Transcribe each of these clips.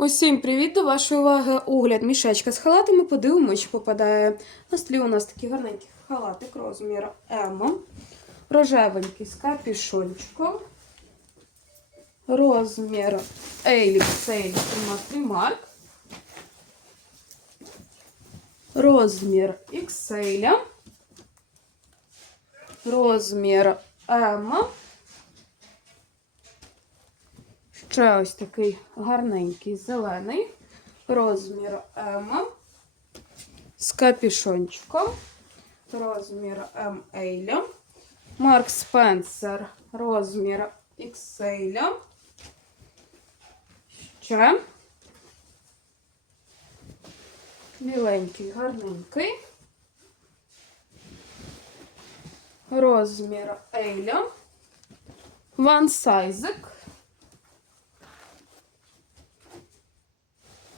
Усім привіт! До вашої уваги огляд мішечка з халатами. Подивимось, що попадає. На столі у нас такий гарненький халатик розміру М. Рожевенький з капюшончиком. Розмір XL Primark. Розмір XL. Розмір М. Ще ось такий гарненький зелений. Розмір М. З капюшончиком. Розмір ML. Марк Спенсер. Розмір XL. Ще. Біленький, гарненький. Розмір L. Ван Сайзик.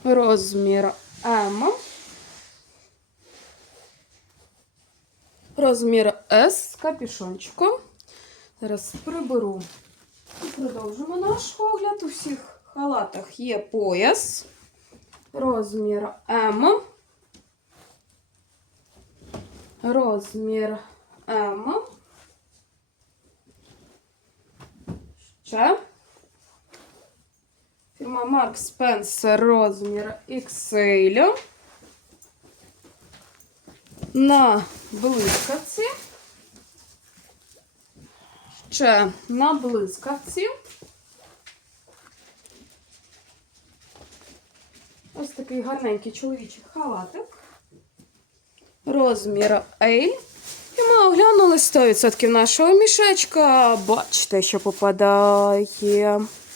Розмір М. Розмір С з капюшончиком. Зараз приберу і продовжимо наш огляд. У всіх халатах є пояс. Розмір М. Розмір М. Ще. Фірма Марк Спенсер розмір XL. На блискавці. Ще на блискавці. Ось такий гарненький чоловічий халатик. Розмір L. І ми оглянули 100% нашого мішечка. Бачите, що попадає.